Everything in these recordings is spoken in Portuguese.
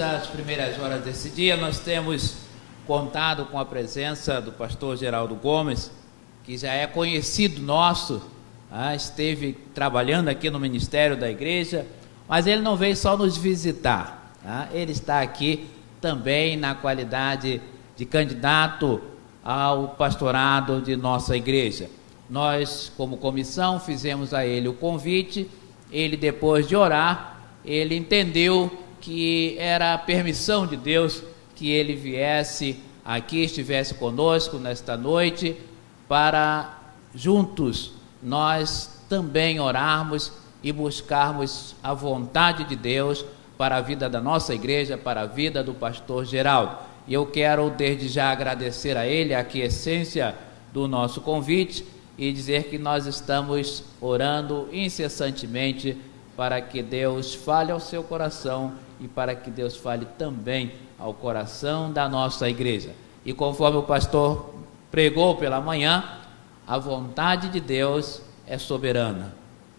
Nas primeiras horas desse dia, nós temos contado com a presença do pastor Geraldo Gomes, que já é conhecido nosso, esteve trabalhando aqui no ministério da igreja, mas ele não veio só nos visitar, ele está aqui também na qualidade de candidato ao pastorado de nossa igreja. Nós, como comissão, fizemos a ele o convite. Ele, depois de orar, ele entendeu que era a permissão de Deus que ele viesse aqui, estivesse conosco nesta noite, para juntos nós também orarmos e buscarmos a vontade de Deus para a vida da nossa igreja, para a vida do pastor Geraldo. E eu quero desde já agradecer a ele a aquiescência do nosso convite e dizer que nós estamos orando incessantemente para que Deus fale ao seu coração e para que Deus fale também ao coração da nossa igreja. E conforme o pastor pregou pela manhã, a vontade de Deus é soberana.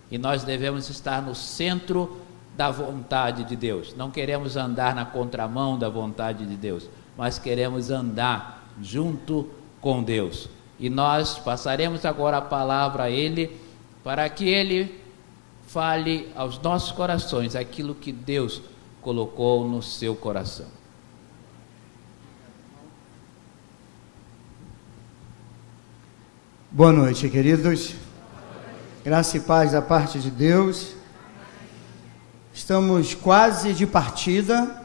E nós devemos estar no centro da vontade de Deus. Não queremos andar na contramão da vontade de Deus, mas queremos andar junto com Deus. E nós passaremos agora a palavra a Ele, para que Ele fale aos nossos corações aquilo que Deus colocou no seu coração. Boa noite, queridos. Graça e paz da parte de Deus. Estamos quase de partida.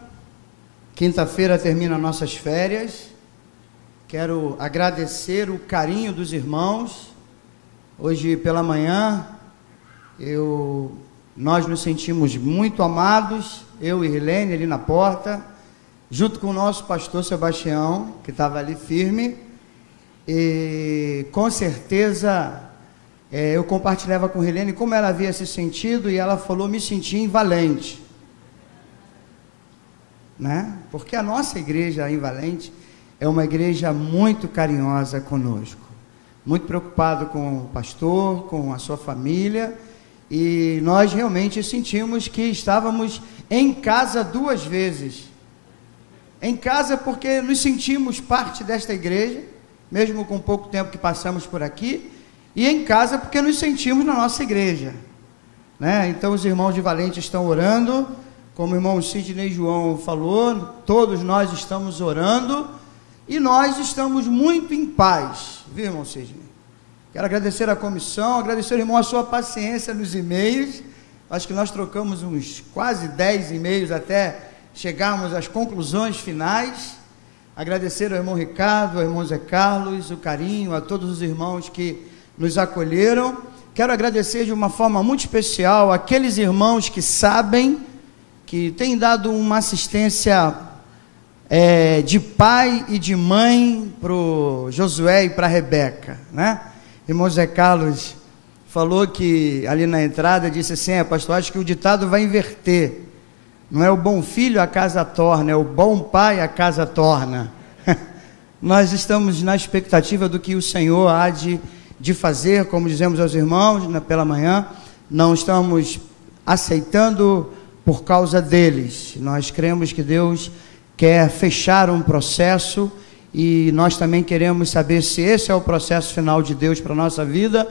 Quinta-feira termina nossas férias. Quero agradecer o carinho dos irmãos. Hoje pela manhã, nós nos sentimos muito amados, eu e Helene ali na porta, junto com o nosso pastor Sebastião, que estava ali firme, e com certeza eu compartilhava com Helene como ela havia se sentido, e ela falou: me senti em Valente, né? Porque a nossa igreja em Valente é uma igreja muito carinhosa conosco, muito preocupado com o pastor, com a sua família, e nós realmente sentimos que estávamos em casa duas vezes. Em casa porque nos sentimos parte desta igreja, mesmo com pouco tempo que passamos por aqui, e em casa porque nos sentimos na nossa igreja, né? Então os irmãos de Valente estão orando, como o irmão Sidney João falou, todos nós estamos orando, e nós estamos muito em paz, viu, irmão Sidney? Quero agradecer à comissão, agradecer, irmão, a sua paciência nos e-mails. Acho que nós trocamos uns quase 10 e-mails até chegarmos às conclusões finais. Agradecer ao irmão Ricardo, ao irmão Zé Carlos, o carinho, a todos os irmãos que nos acolheram. Quero agradecer de uma forma muito especial aqueles irmãos que sabem, que têm dado uma assistência de pai e de mãe para o Josué e para a Rebeca, né? Irmão Zé Carlos falou que ali na entrada disse assim: pastor, acho que o ditado vai inverter, não é o bom filho a casa torna, é o bom pai a casa torna. Nós estamos na expectativa do que o Senhor há de fazer, como dizemos aos irmãos pela manhã. Não estamos aceitando por causa deles, nós cremos que Deus quer fechar um processo, e nós também queremos saber se esse é o processo final de Deus para a nossa vida,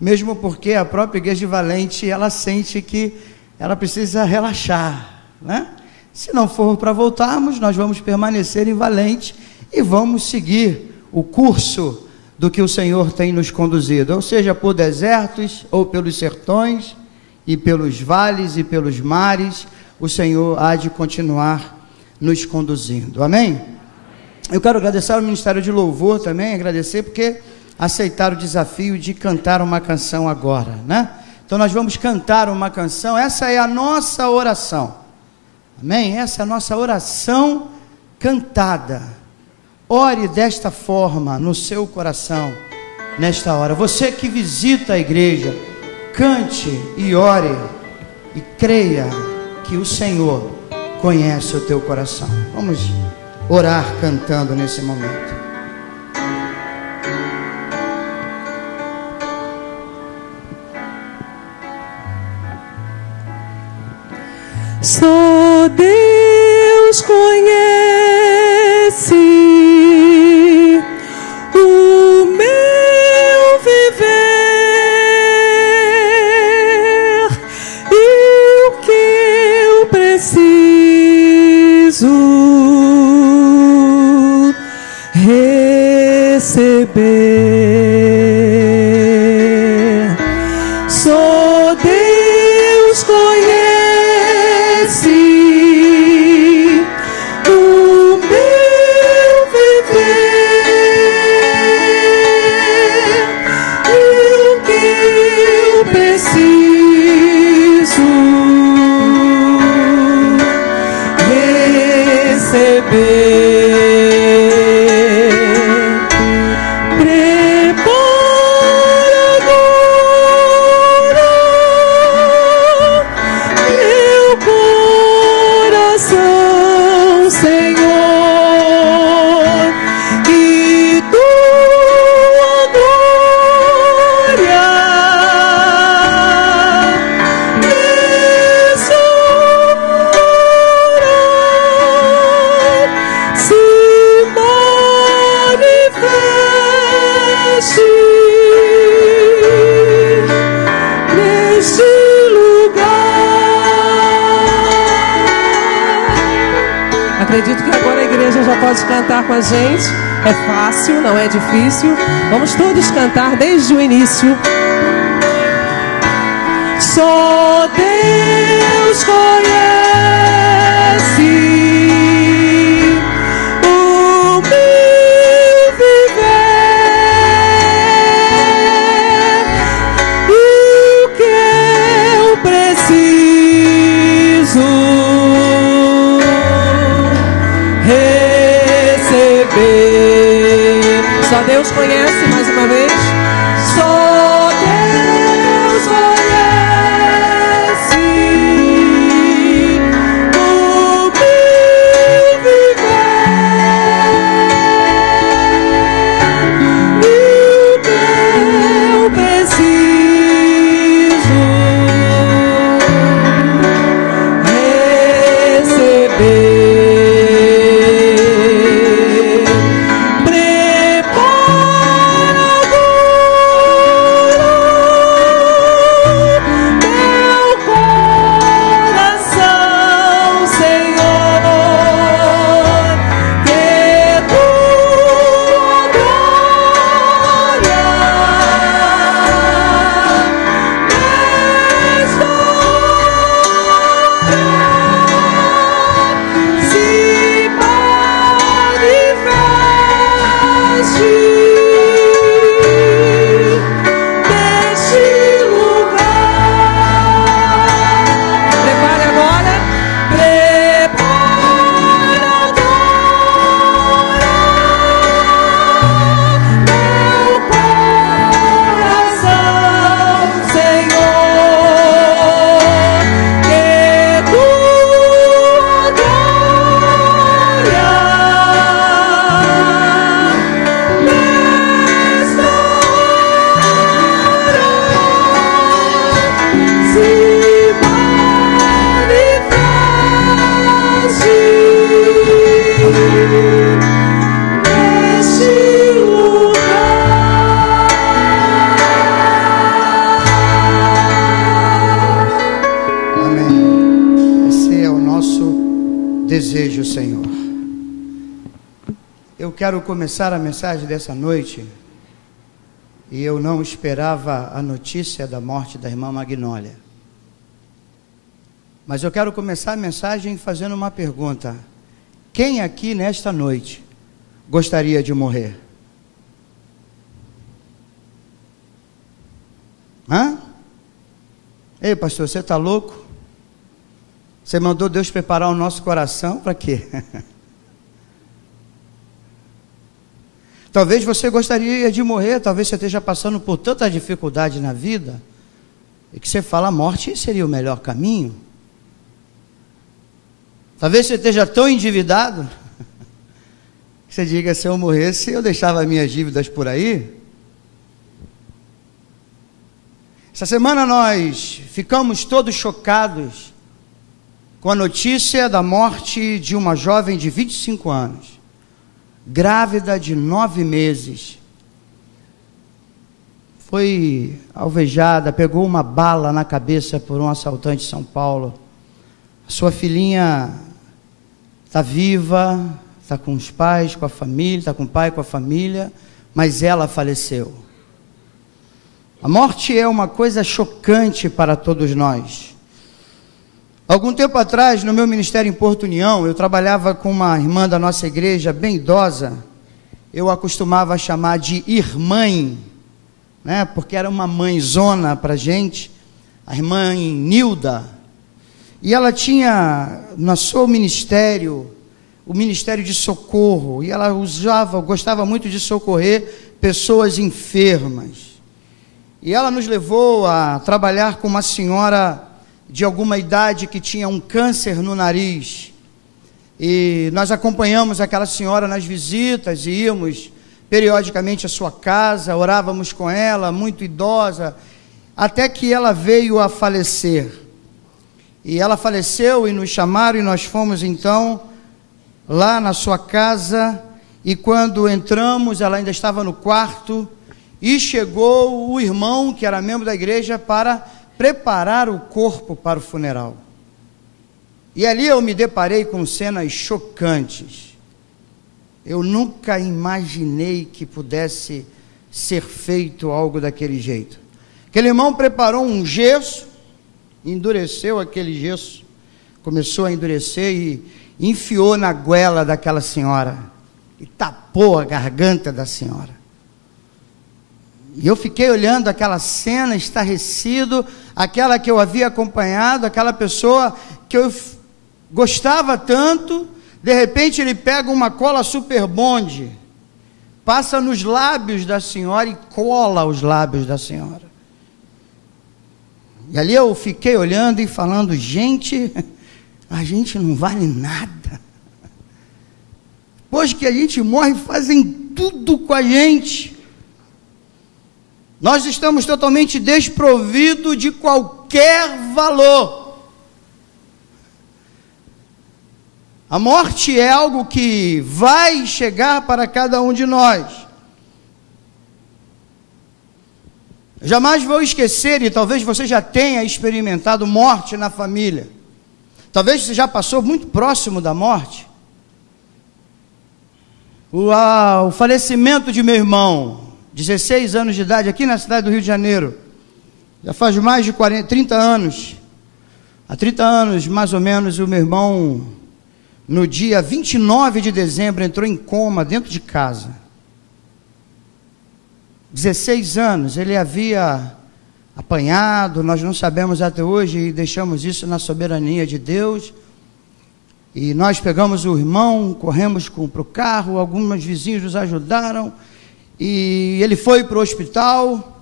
mesmo porque a própria igreja de Valente, ela sente que ela precisa relaxar, né? Se não for para voltarmos, nós vamos permanecer em Valente e vamos seguir o curso do que o Senhor tem nos conduzido, ou seja, por desertos, ou pelos sertões, e pelos vales, e pelos mares, o Senhor há de continuar nos conduzindo, amém? Eu quero agradecer ao Ministério de Louvor também, agradecer porque aceitaram o desafio de cantar uma canção agora, né? Então nós vamos cantar uma canção, essa é a nossa oração, amém? Essa é a nossa oração cantada. Ore desta forma no seu coração, nesta hora. Você que visita a igreja, cante e ore, e creia que o Senhor conhece o teu coração. Vamos orar cantando nesse momento. Só Deus Deus conhece o meu viver e o que eu preciso receber. Só Deus conhece o meu viver e o que eu preciso receber. Prepara agora meu coração, Senhor, e tua glória nessa hora se manifeste neste lugar. Acredito que agora a igreja já pode cantar com a gente. É fácil, não é difícil. Vamos todos cantar desde o início. Só Deus conhece o meu viver e o que eu preciso receber. Só Deus conhece, mais uma vez. Só Deus conhece o meu viver e o que eu preciso receber. Prepara agora meu coração, Senhor, que tua glória nesta hora se manifeste neste lugar. Prepare agora. Prepara agora meu coração, Senhor, que tua glória nesta hora se manifeste neste lugar. Amém. Esse é o nosso desejo, Senhor. Eu quero começar a mensagem dessa noite, e eu não esperava a notícia da morte da irmã Magnólia. Mas eu quero começar a mensagem fazendo uma pergunta. Quem aqui nesta noite gostaria de morrer? Hã? Ei, pastor, você está louco? Você mandou Deus preparar o nosso coração para quê? Talvez você gostaria de morrer, talvez você esteja passando por tanta dificuldade na vida, e que você fala, a morte seria o melhor caminho. Talvez você esteja tão endividado, que você diga, se eu morresse, eu deixava minhas dívidas por aí. Essa semana nós ficamos todos chocados com a notícia da morte de uma jovem de 25 anos, grávida de 9 meses. Foi alvejada, pegou uma bala na cabeça por um assaltante de São Paulo. A sua filhinha está viva, está com os pais, com a família, está com o pai, com a família, mas ela faleceu. A morte é uma coisa chocante para todos nós. Algum tempo atrás, no meu ministério em Porto União, eu trabalhava com uma irmã da nossa igreja, bem idosa. Eu a costumava chamar de irmã, né? Porque era uma mãezona para a gente, a irmã Nilda. E ela tinha no seu ministério, o ministério de socorro, e ela gostava muito de socorrer pessoas enfermas. E ela nos levou a trabalhar com uma senhora de alguma idade que tinha um câncer no nariz. E nós acompanhamos aquela senhora nas visitas, e íamos periodicamente à sua casa, orávamos com ela, muito idosa, até que ela veio a falecer. E ela faleceu e nos chamaram, e nós fomos então lá na sua casa, e quando entramos, ela ainda estava no quarto, e chegou o irmão, que era membro da igreja, para preparar o corpo para o funeral. E ali eu me deparei com cenas chocantes. Eu nunca imaginei que pudesse ser feito algo daquele jeito. Aquele irmão preparou um gesso, endureceu aquele gesso, começou a endurecer e enfiou na goela daquela senhora e tapou a garganta da senhora. E eu fiquei olhando aquela cena, estarrecido, aquela que eu havia acompanhado, aquela pessoa que eu gostava tanto. De repente ele pega uma cola Super Bond, passa nos lábios da senhora e cola os lábios da senhora. E ali eu fiquei olhando e falando, gente, a gente não vale nada. Depois que a gente morre, fazem tudo com a gente. Nós estamos totalmente desprovidos de qualquer valor. A morte é algo que vai chegar para cada um de nós. Jamais vou esquecer, e talvez você já tenha experimentado morte na família. Talvez você já passou muito próximo da morte. O falecimento de meu irmão, 16 anos de idade, aqui na cidade do Rio de Janeiro. Já faz mais de 30 anos. Há 30 anos, mais ou menos, o meu irmão, no dia 29 de dezembro, entrou em coma dentro de casa. 16 anos, ele havia apanhado, nós não sabemos até hoje, e deixamos isso na soberania de Deus. E nós pegamos o irmão, corremos para o carro, alguns vizinhos nos ajudaram, e ele foi para o hospital.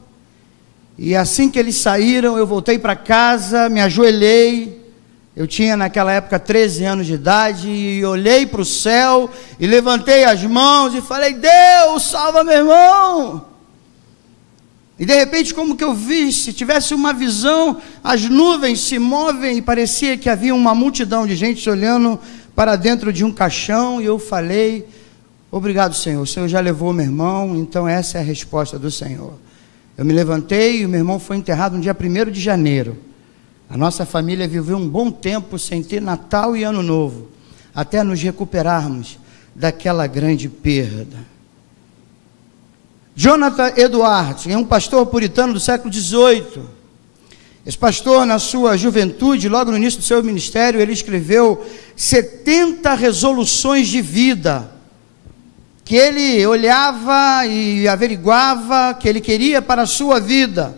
E assim que eles saíram, eu voltei para casa, me ajoelhei. Eu tinha naquela época 13 anos de idade, e olhei para o céu, e levantei as mãos, e falei, Deus, salva meu irmão. E de repente, como que eu vi, se tivesse uma visão, as nuvens se movem, e parecia que havia uma multidão de gente olhando para dentro de um caixão, e eu falei, obrigado, Senhor, o Senhor já levou meu irmão, então essa é a resposta do Senhor. Eu me levantei, e o meu irmão foi enterrado no dia 1º de janeiro. A nossa família viveu um bom tempo sem ter Natal e Ano Novo, até nos recuperarmos daquela grande perda. Jonathan Edwards é um pastor puritano do século XVIII. Esse pastor, na sua juventude, logo no início do seu ministério, ele escreveu 70 resoluções de vida, que ele olhava e averiguava que ele queria para a sua vida.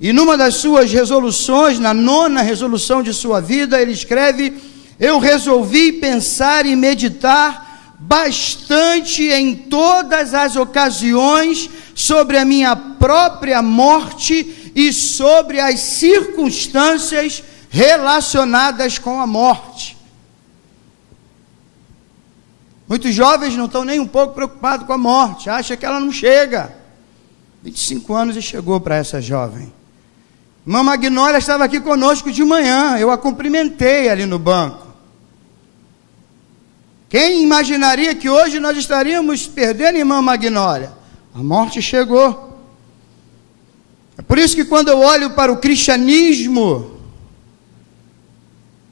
E numa das suas resoluções, na 9ª resolução de sua vida, ele escreve, eu resolvi pensar e meditar bastante em todas as ocasiões sobre a minha própria morte e sobre as circunstâncias relacionadas com a morte. Muitos jovens não estão nem um pouco preocupados com a morte, acham que ela não chega. 25 anos e chegou para essa jovem. Irmã Magnólia estava aqui conosco de manhã, eu a cumprimentei ali no banco. Quem imaginaria que hoje nós estaríamos perdendo a irmã Magnólia? A morte chegou. É por isso que quando eu olho para o cristianismo,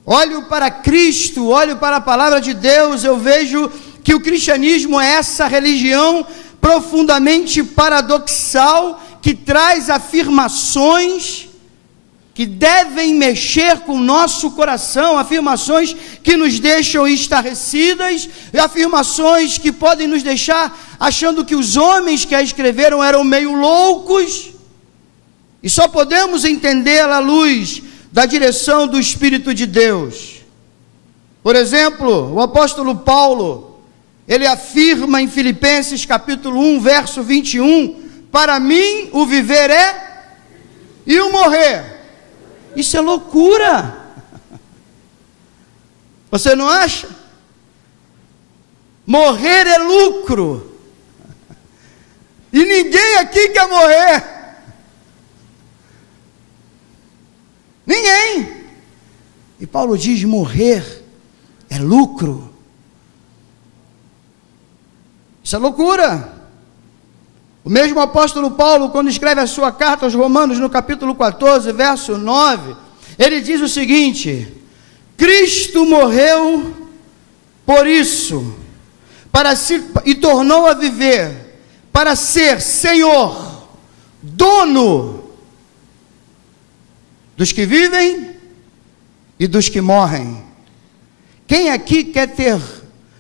olho para Cristo, olho para a palavra de Deus, eu vejo que o cristianismo é essa religião profundamente paradoxal, que traz afirmações que devem mexer com o nosso coração, afirmações que nos deixam estarrecidas, afirmações que podem nos deixar achando que os homens que a escreveram eram meio loucos, e só podemos entendê-la à luz da direção do Espírito de Deus. Por exemplo, o apóstolo Paulo, ele afirma em Filipenses capítulo 1, verso 21, para mim o viver é e o morrer. Isso é loucura. Você não acha? Morrer é lucro. E ninguém aqui quer morrer. Ninguém. E Paulo diz: morrer é lucro. Isso é loucura. O mesmo apóstolo Paulo, quando escreve a sua carta aos Romanos, no capítulo 14, verso 9, ele diz o seguinte: Cristo morreu por isso, e tornou a viver, para ser Senhor, dono dos que vivem e dos que morrem. Quem aqui quer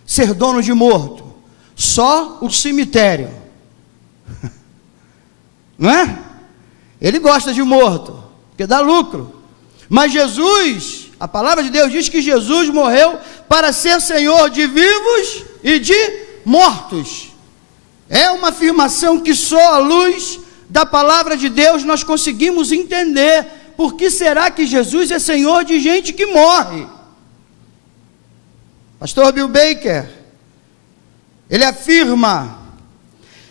ser dono de morto? Só o cemitério. Não é? Ele gosta de morto, porque dá lucro. Mas Jesus, a palavra de Deus diz que Jesus morreu para ser Senhor de vivos e de mortos. É uma afirmação que só à luz da palavra de Deus nós conseguimos entender. Por que será que Jesus é Senhor de gente que morre? Pastor Bill Baker, ele afirma: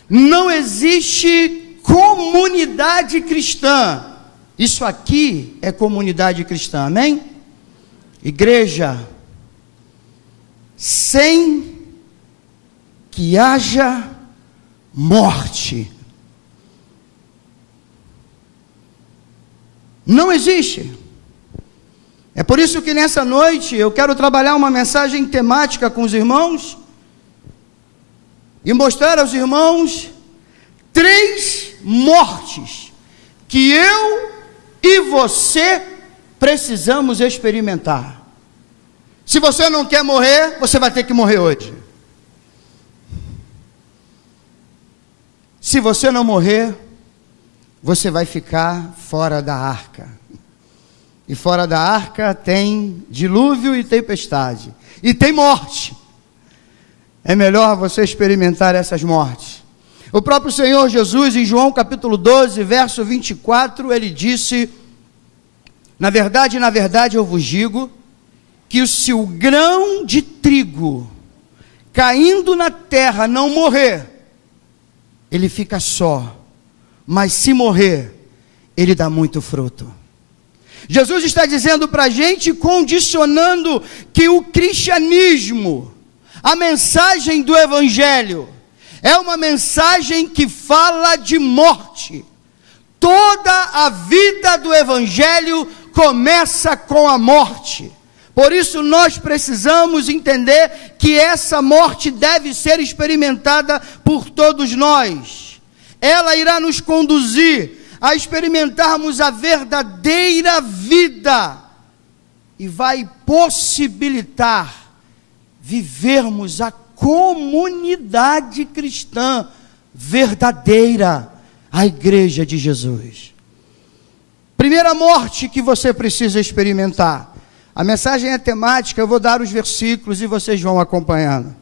não existe comunidade cristã. Isso aqui é comunidade cristã, amém? Igreja, sem que haja morte. Não existe. É por isso que nessa noite eu quero trabalhar uma mensagem temática com os irmãos e mostrar aos irmãos 3 mortes que eu e você precisamos experimentar. Se você não quer morrer, você vai ter que morrer hoje. Se você não morrer, você vai ficar fora da arca. E fora da arca tem dilúvio e tempestade. E tem morte. É melhor você experimentar essas mortes. O próprio Senhor Jesus, em João capítulo 12, verso 24, ele disse: na verdade, eu vos digo, que se o grão de trigo caindo na terra não morrer, ele fica só, mas se morrer, ele dá muito fruto. Jesus está dizendo para a gente, condicionando que o cristianismo, a mensagem do evangelho, é uma mensagem que fala de morte. Toda a vida do evangelho começa com a morte. Por isso nós precisamos entender que essa morte deve ser experimentada por todos nós. Ela irá nos conduzir a experimentarmos a verdadeira vida e vai possibilitar vivermos a comunidade cristã verdadeira, a igreja de Jesus. Primeira morte que você precisa experimentar. A mensagem é temática, eu vou dar os versículos e vocês vão acompanhando.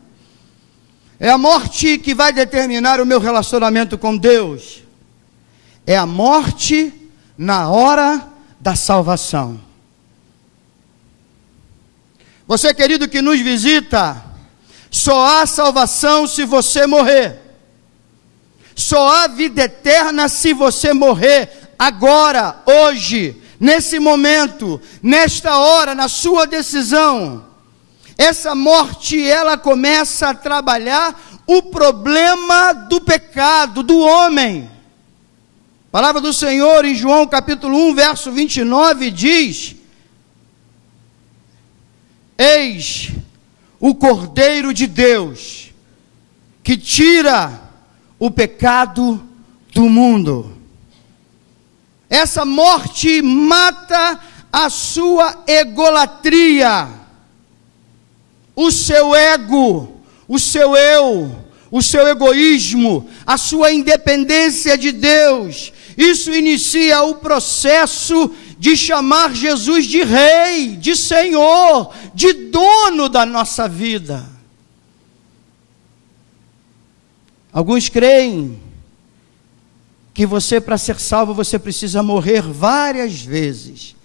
É a morte que vai determinar o meu relacionamento com Deus. É a morte na hora da salvação. Você, querido, que nos visita, só há salvação se você morrer. Só há vida eterna se você morrer agora, hoje, nesse momento, nesta hora, na sua decisão, essa morte, ela começa a trabalhar o problema do pecado, do homem. A palavra do Senhor em João capítulo 1, verso 29 diz: eis o Cordeiro de Deus, que tira o pecado do mundo. Essa morte mata a sua egolatria, o seu ego, o seu eu, o seu egoísmo, a sua independência de Deus. Isso inicia o processo de chamar Jesus de Rei, de Senhor, de dono da nossa vida. Alguns creem que você, para ser salvo, você precisa morrer várias vezes,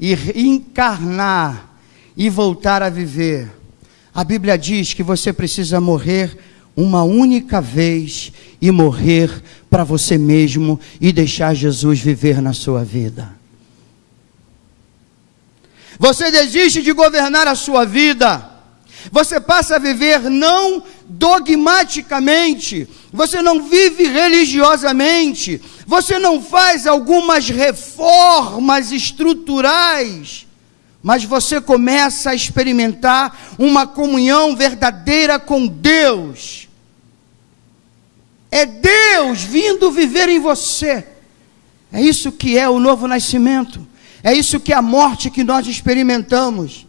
e encarnar, e voltar a viver. A Bíblia diz que você precisa morrer uma única vez, e morrer para você mesmo, e deixar Jesus viver na sua vida. Você desiste de governar a sua vida, você passa a viver não dogmaticamente, você não vive religiosamente, você não faz algumas reformas estruturais, mas você começa a experimentar uma comunhão verdadeira com Deus. É Deus vindo viver em você. É isso que é o novo nascimento. É isso que é a morte que nós experimentamos.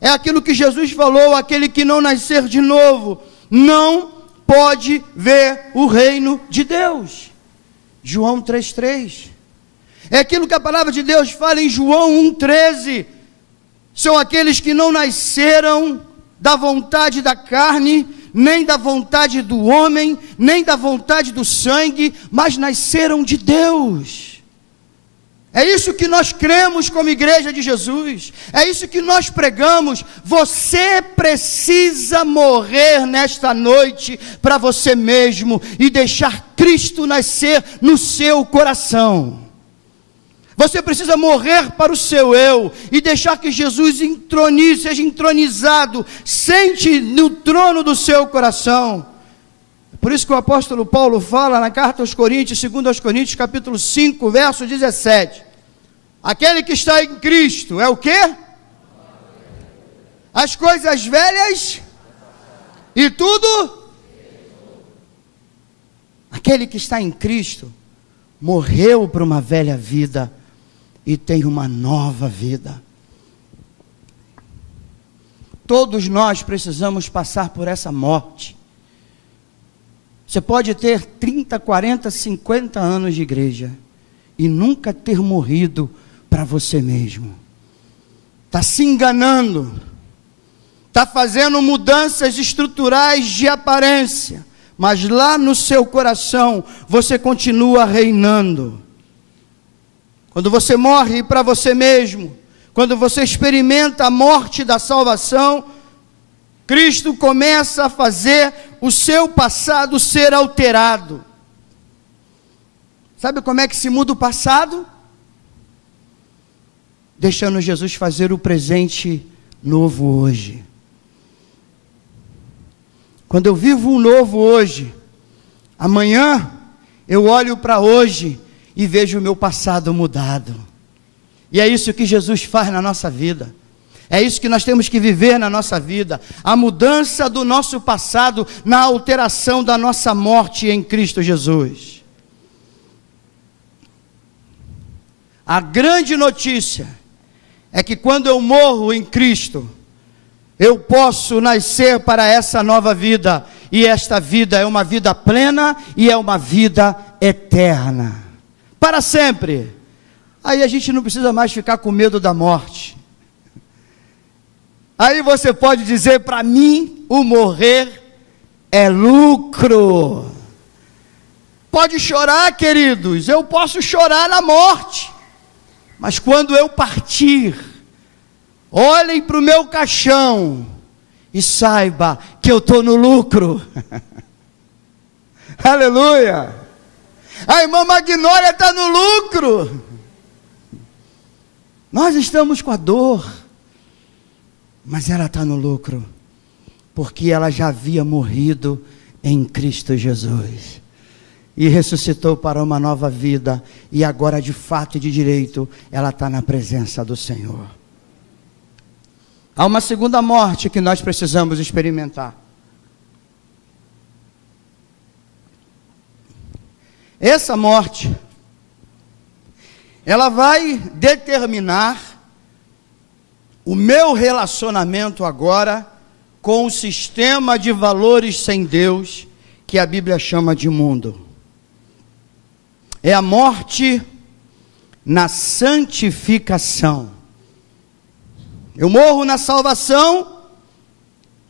É aquilo que Jesus falou: aquele que não nascer de novo não pode ver o reino de Deus. João 3,3. É aquilo que a palavra de Deus fala em João 1,13. São aqueles que não nasceram da vontade da carne, nem da vontade do homem, nem da vontade do sangue, mas nasceram de Deus. É isso que nós cremos como igreja de Jesus, é isso que nós pregamos. Você precisa morrer nesta noite para você mesmo, e deixar Cristo nascer no seu coração. Você precisa morrer para o seu eu, e deixar que Jesus seja entronizado, sente no trono do seu coração. Por isso que o apóstolo Paulo fala na carta aos Coríntios, 2 aos Coríntios, capítulo 5, verso 17. Aquele que está em Cristo é o quê? As coisas velhas e tudo. Aquele que está em Cristo morreu para uma velha vida e tem uma nova vida. Todos nós precisamos passar por essa morte. Você pode ter 30, 40, 50 anos de igreja e nunca ter morrido para você mesmo. Está se enganando, está fazendo mudanças estruturais de aparência, mas lá no seu coração você continua reinando. Quando você morre para você mesmo, quando você experimenta a morte da salvação, Cristo começa a fazer o seu passado ser alterado. Sabe como é que se muda o passado? Deixando Jesus fazer o presente novo hoje. Quando eu vivo um novo hoje, amanhã eu olho para hoje e vejo o meu passado mudado. E é isso que Jesus faz na nossa vida. É isso que nós temos que viver na nossa vida. A mudança do nosso passado na alteração da nossa morte em Cristo Jesus. A grande notícia é que quando eu morro em Cristo, eu posso nascer para essa nova vida. E esta vida é uma vida plena e é uma vida eterna. Para sempre. Aí a gente não precisa mais ficar com medo da morte. Aí você pode dizer: para mim o morrer é lucro. Pode chorar, queridos, eu posso chorar na morte, mas quando eu partir, olhem para o meu caixão e saiba que eu estou no lucro. Aleluia! A irmã Magnólia está no lucro. Nós estamos com a dor, mas ela está no lucro, porque ela já havia morrido em Cristo Jesus e ressuscitou para uma nova vida, e agora de fato e de direito ela está na presença do Senhor. Há uma segunda morte que nós precisamos experimentar. Essa morte, ela vai determinar o meu relacionamento agora com o sistema de valores sem Deus, que a Bíblia chama de mundo. É a morte na santificação. Eu morro na salvação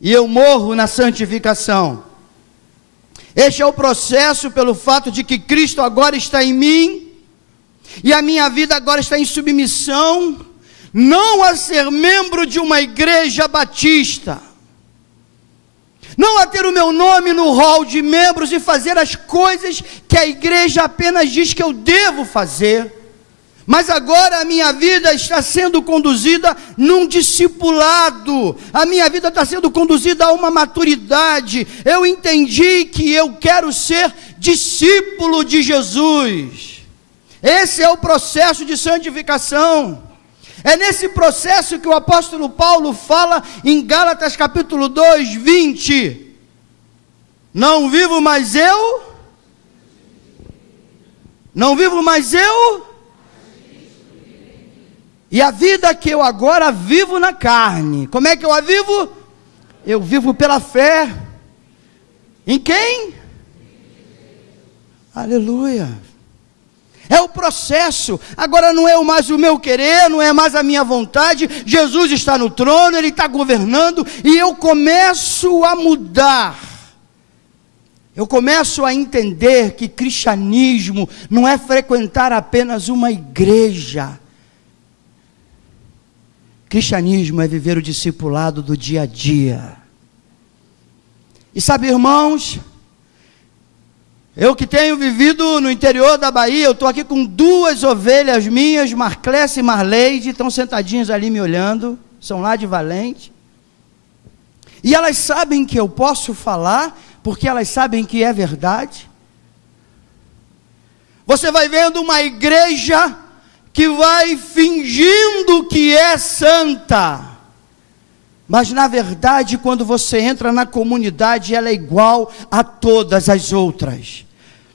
e eu morro na santificação. Este é o processo pelo fato de que Cristo agora está em mim, e a minha vida agora está em submissão, não a ser membro de uma igreja batista, não a ter o meu nome no hall de membros e fazer as coisas que a igreja apenas diz que eu devo fazer, mas agora a minha vida está sendo conduzida num discipulado, a minha vida está sendo conduzida a uma maturidade. Eu entendi que eu quero ser discípulo de Jesus. Esse é o processo de santificação. É nesse processo que o apóstolo Paulo fala em Gálatas capítulo 2, 20. Não vivo mais eu, e a vida que eu agora vivo na carne. Como é que eu a vivo? Eu vivo pela fé. Em quem? Aleluia. É o processo. Agora não é mais o meu querer, não é mais a minha vontade. Jesus está no trono, Ele está governando, e eu começo a mudar. Eu começo a entender que cristianismo não é frequentar apenas uma igreja. Cristianismo é viver o discipulado do dia a dia. E sabe, irmãos, eu que tenho vivido no interior da Bahia, eu estou aqui com 2 ovelhas minhas, Marclesse e Marleide, estão sentadinhas ali me olhando, são lá de Valente, e elas sabem que eu posso falar, porque elas sabem que é verdade. Você vai vendo uma igreja que vai fingindo que é santa, mas na verdade quando você entra na comunidade, ela é igual a todas as outras.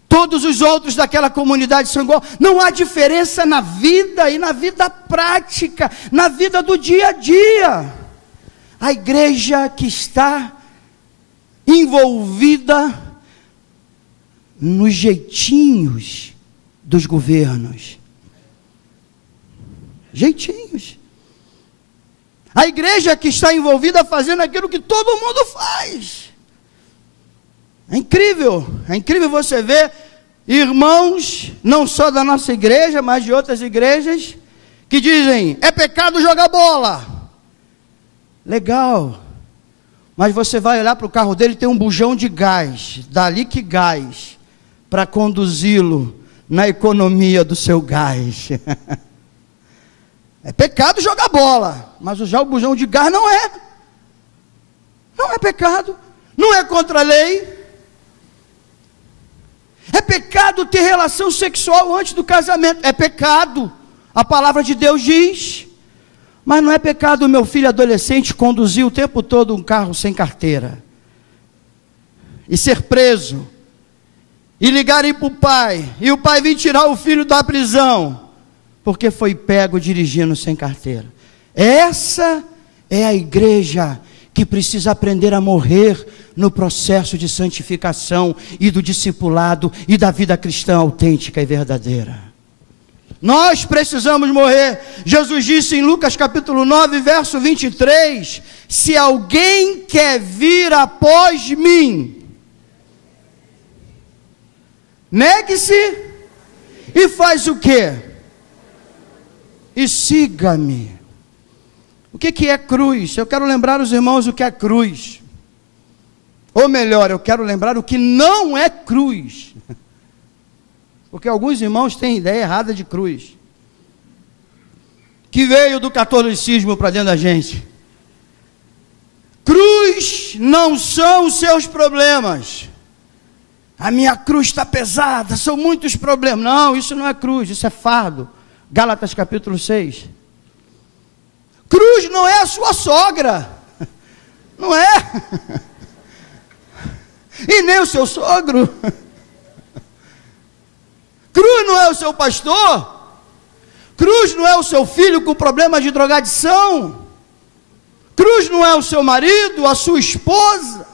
Todos os outros daquela comunidade são igual. Não há diferença na vida e na vida prática, na vida do dia a dia. A igreja que está envolvida nos jeitinhos dos governos. Jeitinhos. A igreja que está envolvida fazendo aquilo que todo mundo faz. É incrível você ver irmãos, não só da nossa igreja, mas de outras igrejas, que dizem, é pecado jogar bola. Legal, mas você vai olhar para o carro dele, tem um bujão de gás, dali que gás, para conduzi-lo na economia do seu gás. É pecado jogar bola, mas já o bujão de gás não é pecado, não é contra a lei. É pecado ter relação sexual antes do casamento, é pecado, a palavra de Deus diz. Mas não é pecado o meu filho adolescente conduzir o tempo todo um carro sem carteira, e ser preso, e ligarem para o pai, e o pai vir tirar o filho da prisão, porque foi pego dirigindo sem carteira. Essa é a igreja que precisa aprender a morrer no processo de santificação e do discipulado e da vida cristã autêntica e verdadeira. Nós precisamos morrer. Jesus disse em Lucas capítulo 9, verso 23, se alguém quer vir após mim, negue-se e faz o quê? E siga-me. O que é cruz? Eu quero lembrar os irmãos o que é cruz. Ou melhor, eu quero lembrar o que não é cruz. porque alguns irmãos têm ideia errada de cruz, que veio do catolicismo para dentro da gente. Cruz não são os seus problemas. A minha cruz está pesada, são muitos problemas. Não, isso não é cruz, isso é fardo. Gálatas capítulo 6. Cruz não é a sua sogra, não é, e nem o seu sogro. Cruz não é o seu pastor, cruz não é o seu filho com problema de drogadição, cruz não é o seu marido, a sua esposa.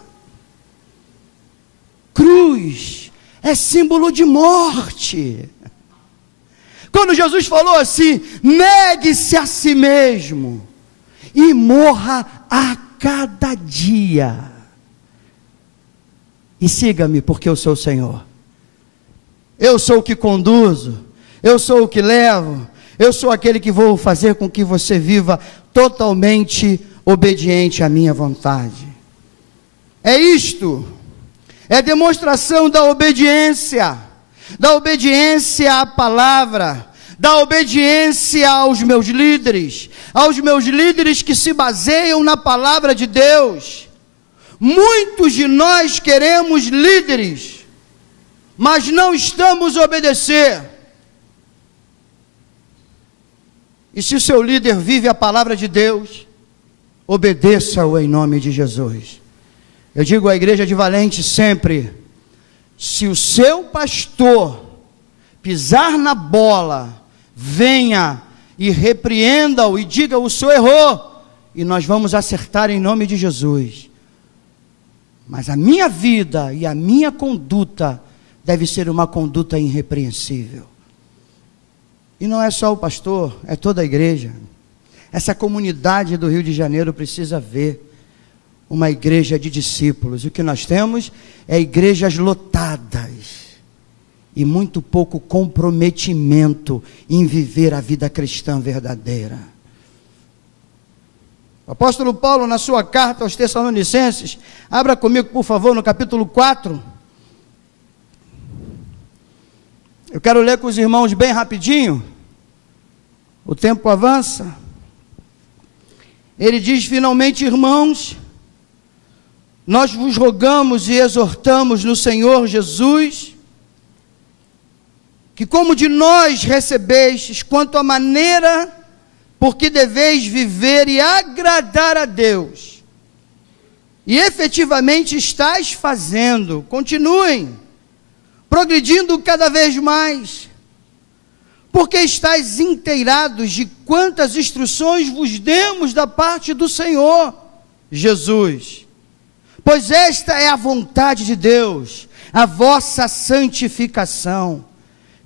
Cruz é símbolo de morte. Quando Jesus falou assim, negue-se a si mesmo e morra a cada dia, e siga-me, porque eu sou o Senhor. Eu sou o que conduzo, eu sou o que levo, eu sou aquele que vou fazer com que você viva totalmente obediente à minha vontade. É isto, é demonstração da obediência à palavra, da obediência aos meus líderes que se baseiam na palavra de Deus. Muitos de nós queremos líderes, mas não estamos a obedecer. E se o seu líder vive a palavra de Deus, obedeça-o em nome de Jesus. Eu digo à igreja de Valente sempre, se o seu pastor pisar na bola, venha e repreenda-o e diga, o senhor errou, e nós vamos acertar em nome de Jesus. Mas a minha vida e a minha conduta deve ser uma conduta irrepreensível. E não é só o pastor, é toda a igreja. Essa comunidade do Rio de Janeiro precisa ver uma igreja de discípulos. O que nós temos é igrejas lotadas e muito pouco comprometimento em viver a vida cristã verdadeira. O apóstolo Paulo, na sua carta aos Tessalonicenses, abra comigo, por favor, no capítulo 4. Eu quero ler com os irmãos bem rapidinho. O tempo avança. Ele diz, finalmente, irmãos, nós vos rogamos e exortamos no Senhor Jesus, que como de nós recebestes, quanto à maneira por que deveis viver e agradar a Deus, e efetivamente estáis fazendo, continuem, progredindo cada vez mais, porque estáis inteirados de quantas instruções vos demos da parte do Senhor Jesus. Pois esta é a vontade de Deus, a vossa santificação,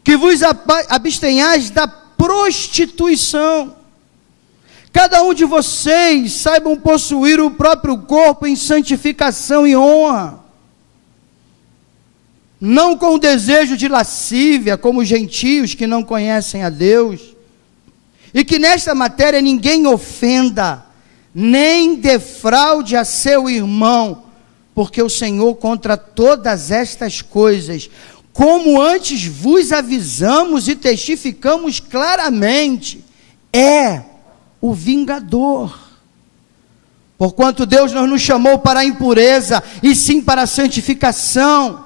que vos abstenhais da prostituição. Cada um de vocês saibam possuir o próprio corpo em santificação e honra, não com o desejo de lascívia, como os gentios que não conhecem a Deus, e que nesta matéria ninguém ofenda, nem defraude a seu irmão, porque o Senhor contra todas estas coisas, como antes vos avisamos e testificamos claramente, é o vingador. Porquanto Deus não nos chamou para a impureza, e sim para a santificação,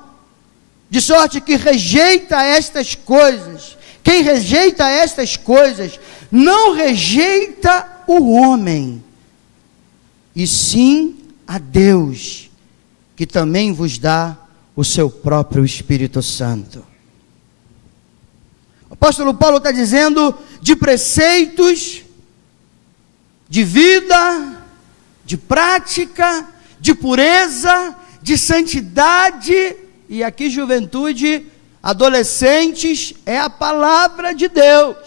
de sorte que rejeita estas coisas. Quem rejeita estas coisas, não rejeita o homem, e sim a Deus, que também vos dá o seu próprio Espírito Santo. O apóstolo Paulo está dizendo de preceitos, de vida, de prática, de pureza, de santidade, e aqui juventude, adolescentes, é a palavra de Deus.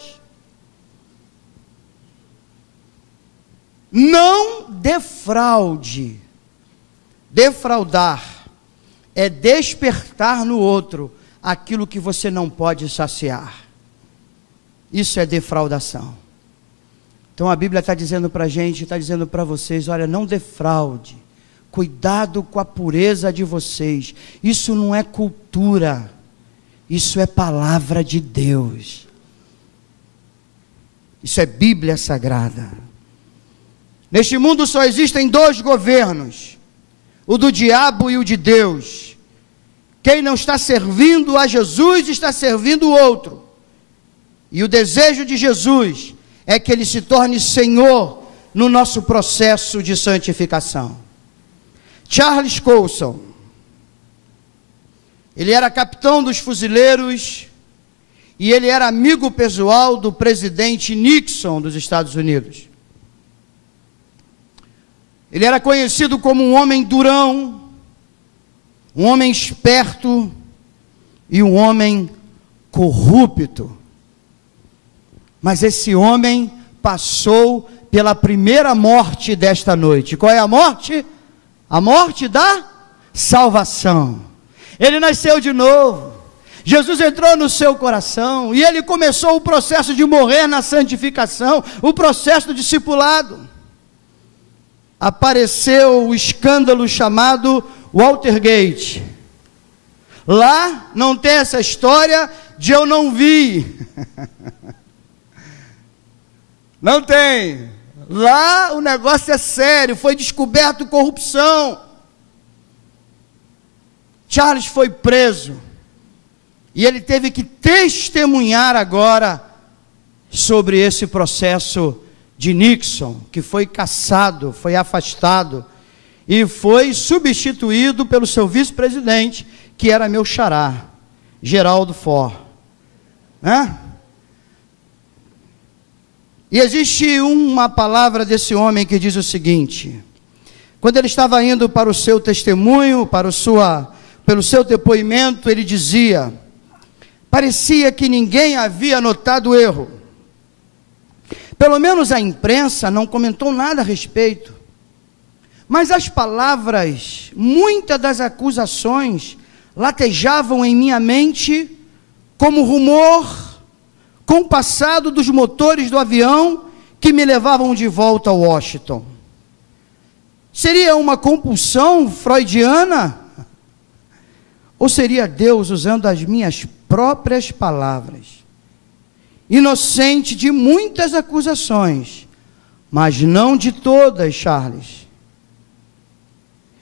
Não defraude. Defraudar é despertar no outro aquilo que você não pode saciar. Isso é defraudação. Então a Bíblia está dizendo para a gente, está dizendo para vocês, olha, não defraude, cuidado com a pureza de vocês, isso não é cultura, Isso é palavra de Deus. Isso é Bíblia Sagrada. Neste mundo só existem 2 governos, o do diabo e o de Deus. Quem não está servindo a Jesus está servindo o outro. E o desejo de Jesus é que Ele se torne Senhor no nosso processo de santificação. Charles Colson, ele era capitão dos fuzileiros e ele era amigo pessoal do presidente Nixon dos Estados Unidos. Ele era conhecido como um homem durão, um homem esperto e um homem corrupto. Mas esse homem passou pela primeira morte desta noite. Qual é a morte? A morte da salvação. Ele nasceu de novo. Jesus entrou no seu coração e ele começou o processo de morrer na santificação, o processo do discipulado. Apareceu o escândalo chamado Watergate. Lá não tem essa história de eu não vi. Não tem. Lá o negócio é sério, foi descoberto corrupção. Charles foi preso. E ele teve que testemunhar agora sobre esse processo de Nixon, que foi cassado, foi afastado e foi substituído pelo seu vice-presidente, que era meu xará, Geraldo Ford. E existe uma palavra desse homem que diz o seguinte: quando ele estava indo para o seu testemunho, pelo seu depoimento, ele dizia: parecia que ninguém havia notado o erro. Pelo menos a imprensa não comentou nada a respeito. Mas as palavras, muitas das acusações, latejavam em minha mente como rumor compassado dos motores do avião que me levavam de volta a Washington. Seria uma compulsão freudiana? Ou seria Deus usando as minhas próprias palavras? Inocente de muitas acusações, mas não de todas, Charles.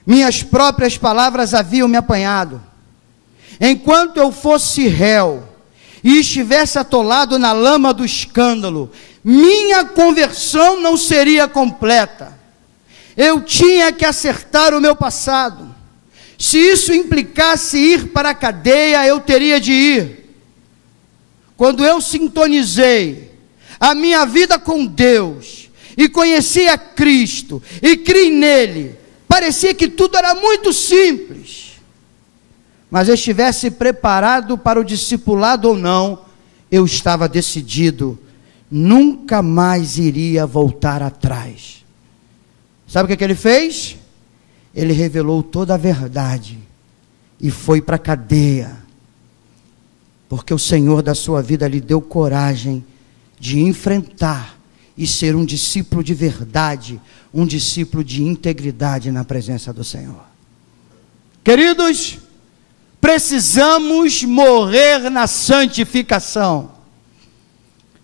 Minhas próprias palavras haviam me apanhado. Enquanto eu fosse réu e estivesse atolado na lama do escândalo, minha conversão não seria completa. Eu tinha que acertar o meu passado. Se isso implicasse ir para a cadeia, eu teria de ir. Quando eu sintonizei a minha vida com Deus e conheci a Cristo e criei nele, parecia que tudo era muito simples. Mas eu estivesse preparado para o discipulado ou não, eu estava decidido, nunca mais iria voltar atrás. Sabe o que ele fez? Ele revelou toda a verdade e foi para a cadeia, porque o Senhor da sua vida lhe deu coragem de enfrentar e ser um discípulo de verdade, um discípulo de integridade na presença do Senhor. Queridos, precisamos morrer na santificação.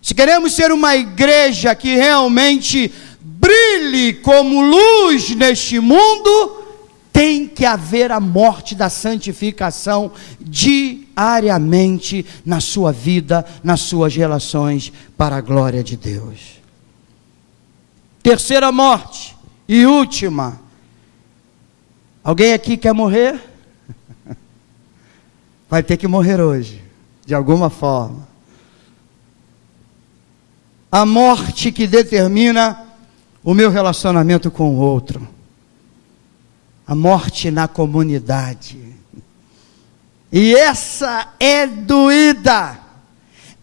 Se queremos ser uma igreja que realmente brilhe como luz neste mundo, tem que haver a morte da santificação diariamente na sua vida, nas suas relações, para a glória de Deus. Terceira morte e última. Alguém aqui quer morrer? Vai ter que morrer hoje, de alguma forma. A morte que determina o meu relacionamento com o outro. A morte na comunidade. E essa é doída.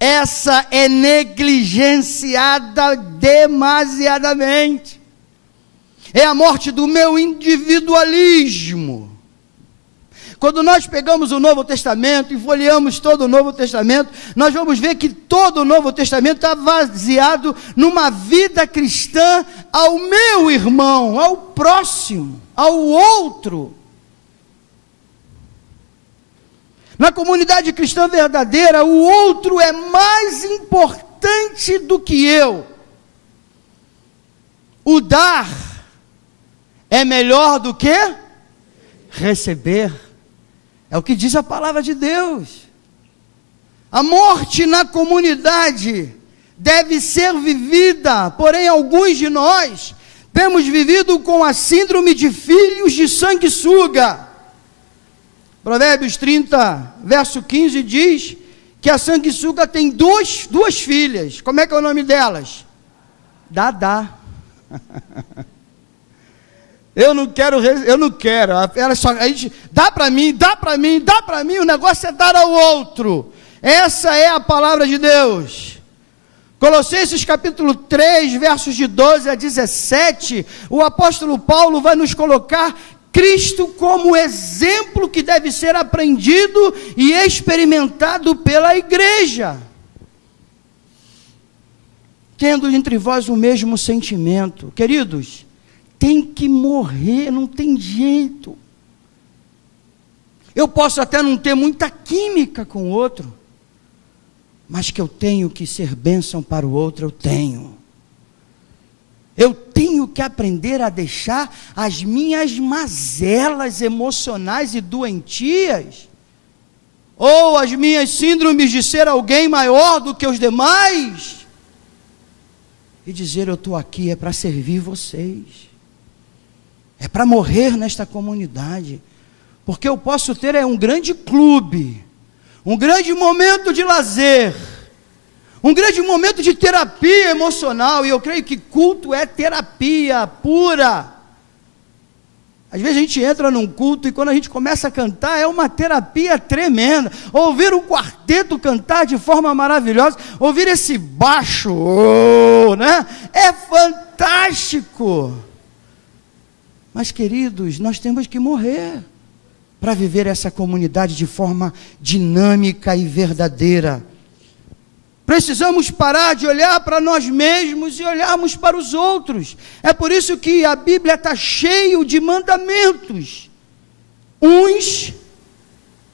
Essa é negligenciada demasiadamente. É a morte do meu individualismo. Quando nós pegamos o Novo Testamento e folheamos todo o Novo Testamento, nós vamos ver que todo o Novo Testamento está baseado numa vida cristã ao meu irmão, ao próximo, ao outro. Na comunidade cristã verdadeira, o outro é mais importante do que eu. O dar é melhor do que receber. É o que diz a palavra de Deus. A morte na comunidade deve ser vivida, porém alguns de nós temos vivido com a síndrome de filhos de sanguessuga. Provérbios 30, verso 15 diz que a sanguessuga tem duas filhas. Como é que é o nome delas? Dadá. Eu não quero. Ela só, a gente, dá para mim, o negócio é dar ao outro. Essa é a palavra de Deus. Colossenses capítulo 3, versos de 12 a 17, o apóstolo Paulo vai nos colocar Cristo como exemplo que deve ser aprendido e experimentado pela igreja. Tendo entre vós o mesmo sentimento. Queridos, tem que morrer, não tem jeito. Eu posso até não ter muita química com o outro, mas que eu tenho que ser bênção para o outro, eu tenho. Eu tenho que aprender a deixar as minhas mazelas emocionais e doentias, ou as minhas síndromes de ser alguém maior do que os demais, e dizer: eu estou aqui, é para servir vocês, é para morrer nesta comunidade, porque eu posso ter um grande clube, um grande momento de lazer, um grande momento de terapia emocional, e eu creio que culto é terapia pura. Às vezes a gente entra num culto e quando a gente começa a cantar é uma terapia tremenda. Ouvir um quarteto cantar de forma maravilhosa, ouvir esse baixo, né? É fantástico. Mas queridos, nós temos que morrer para viver essa comunidade de forma dinâmica e verdadeira. Precisamos parar de olhar para nós mesmos e olharmos para os outros. É por isso que a Bíblia está cheia de mandamentos, uns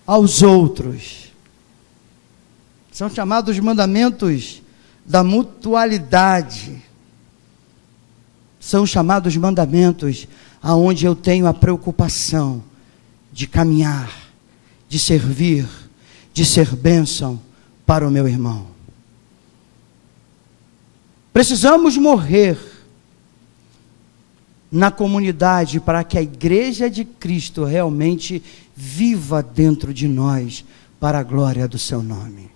aos outros. São chamados mandamentos da mutualidade. São chamados mandamentos aonde eu tenho a preocupação de caminhar, de servir, de ser bênção para o meu irmão. Precisamos morrer na comunidade para que a igreja de Cristo realmente viva dentro de nós para a glória do seu nome.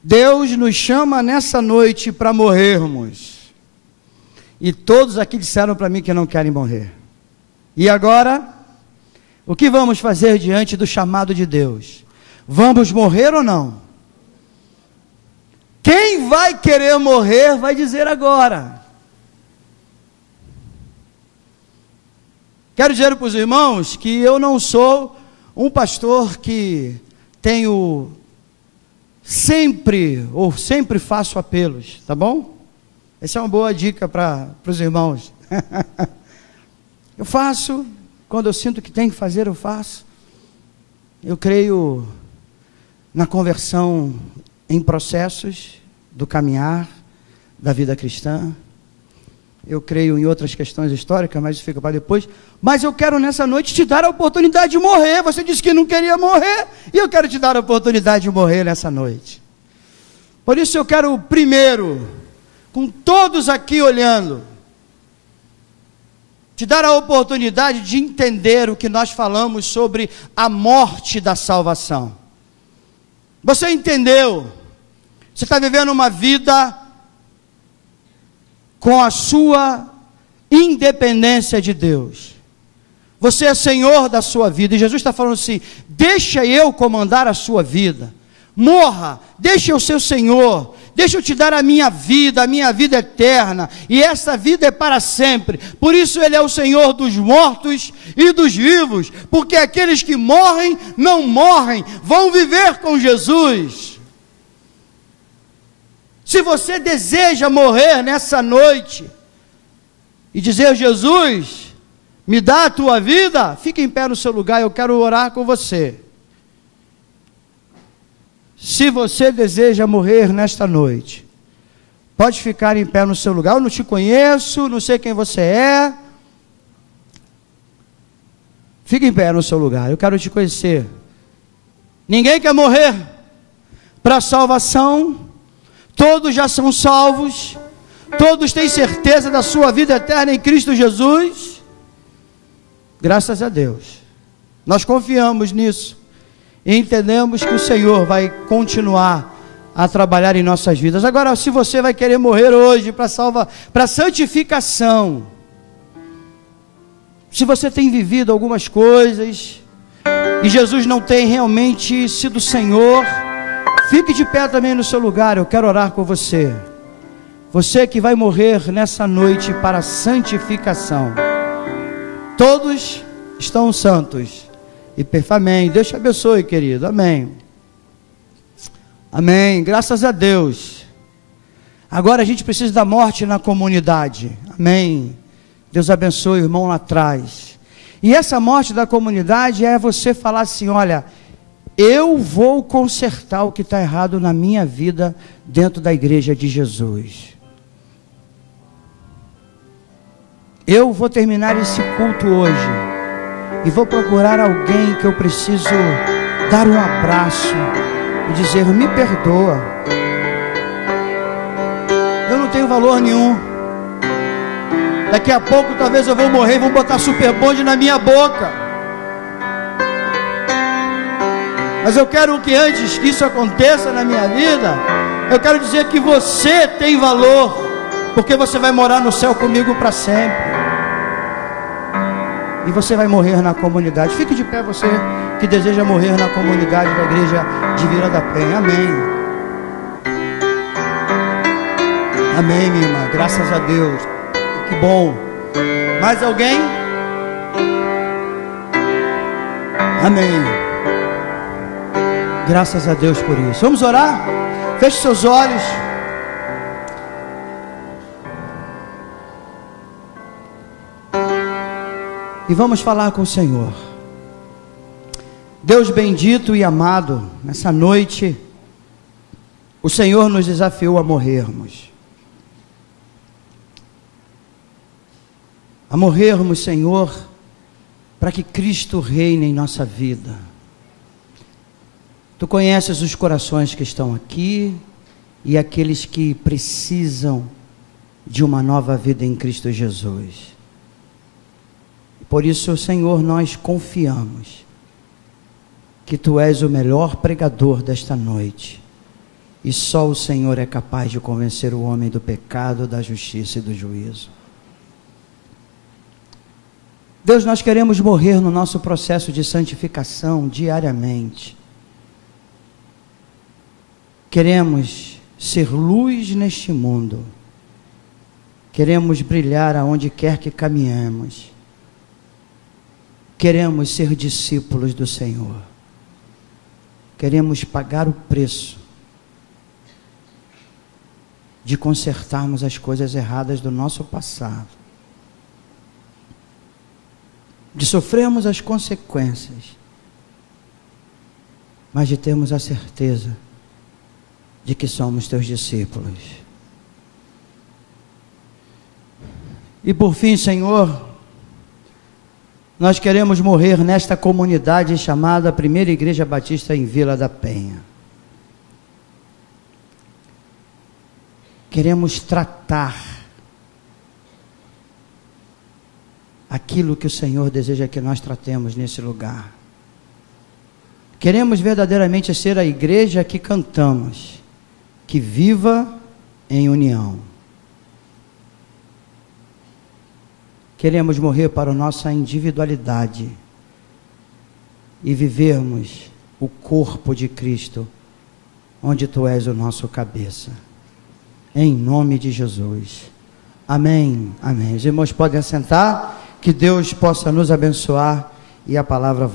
Deus nos chama nessa noite para morrermos. E todos aqui disseram para mim que não querem morrer. E agora, o que vamos fazer diante do chamado de Deus? Vamos morrer ou não? Quem vai querer morrer vai dizer agora. Quero dizer para os irmãos que eu não sou um pastor que tenho sempre faço apelos, tá bom? Essa é uma boa dica para os irmãos. Eu faço, quando eu sinto que tem que fazer, eu faço. Eu creio na conversão em processos do caminhar da vida cristã. Eu creio em outras questões históricas, mas isso fica para depois. Mas eu quero nessa noite te dar a oportunidade de morrer. Você disse que não queria morrer, e eu quero te dar a oportunidade de morrer nessa noite. Por isso eu quero primeiro, com todos aqui olhando, te dar a oportunidade de entender o que nós falamos sobre a morte da salvação. Você entendeu? Você está vivendo uma vida com a sua independência de Deus. Você é Senhor da sua vida. E Jesus está falando assim: deixa eu comandar a sua vida. Morra, deixa eu ser o Senhor. Deixa eu te dar a minha vida eterna. E essa vida é para sempre. Por isso Ele é o Senhor dos mortos e dos vivos. Porque aqueles que morrem, não morrem, vão viver com Jesus. Se você deseja morrer nessa noite e dizer: Jesus, me dá a tua vida, fique em pé no seu lugar, eu quero orar com você. Se você deseja morrer nesta noite, pode ficar em pé no seu lugar. Eu não te conheço, não sei quem você é. Fique em pé no seu lugar, eu quero te conhecer. Ninguém quer morrer para salvação, todos já são salvos, todos têm certeza da sua vida eterna em Cristo Jesus. Graças a Deus, nós confiamos nisso e entendemos que o Senhor vai continuar a trabalhar em nossas vidas. Agora, se você vai querer morrer hoje para santificação, se você tem vivido algumas coisas e Jesus não tem realmente sido Senhor, fique de pé também no seu lugar, eu quero orar com você. Você que vai morrer nessa noite para santificação. Todos estão santos e perfeitos. Amém. Deus te abençoe, querido. Amém. Amém. Graças a Deus. Agora a gente precisa da morte na comunidade. Amém. Deus abençoe o irmão lá atrás. E essa morte da comunidade é você falar assim: olha, eu vou consertar o que está errado na minha vida dentro da igreja de Jesus. Eu vou terminar esse culto hoje e vou procurar alguém que eu preciso dar um abraço e dizer: me perdoa, eu não tenho valor nenhum, daqui a pouco talvez eu vou morrer e vão botar super bonde na minha boca, mas eu quero que antes que isso aconteça na minha vida, eu quero dizer que você tem valor, porque você vai morar no céu comigo para sempre. E você vai morrer na comunidade. Fique de pé, você que deseja morrer na comunidade da igreja de Vila da Penha. Amém. Amém, minha irmã. Graças a Deus. Que bom. Mais alguém? Amém. Graças a Deus por isso. Vamos orar? Feche seus olhos. E vamos falar com o Senhor. Deus bendito e amado, nessa noite, o Senhor nos desafiou a morrermos. A morrermos, Senhor, para que Cristo reine em nossa vida. Tu conheces os corações que estão aqui e aqueles que precisam de uma nova vida em Cristo Jesus. Por isso, Senhor, nós confiamos que Tu és o melhor pregador desta noite, e só o Senhor é capaz de convencer o homem do pecado, da justiça e do juízo. Deus, nós queremos morrer no nosso processo de santificação diariamente. Queremos ser luz neste mundo. Queremos brilhar aonde quer que caminhemos. Queremos ser discípulos do Senhor. Queremos pagar o preço de consertarmos as coisas erradas do nosso passado, de sofrermos as consequências, mas de termos a certeza de que somos teus discípulos. E por fim, Senhor, nós queremos morrer nesta comunidade chamada Primeira Igreja Batista em Vila da Penha. Queremos tratar aquilo que o Senhor deseja que nós tratemos nesse lugar. Queremos verdadeiramente ser a igreja que cantamos, que viva em união. Queremos morrer para a nossa individualidade e vivermos o corpo de Cristo, onde Tu és o nosso cabeça. Em nome de Jesus. Amém. Amém. Os irmãos podem assentar, que Deus possa nos abençoar e a palavra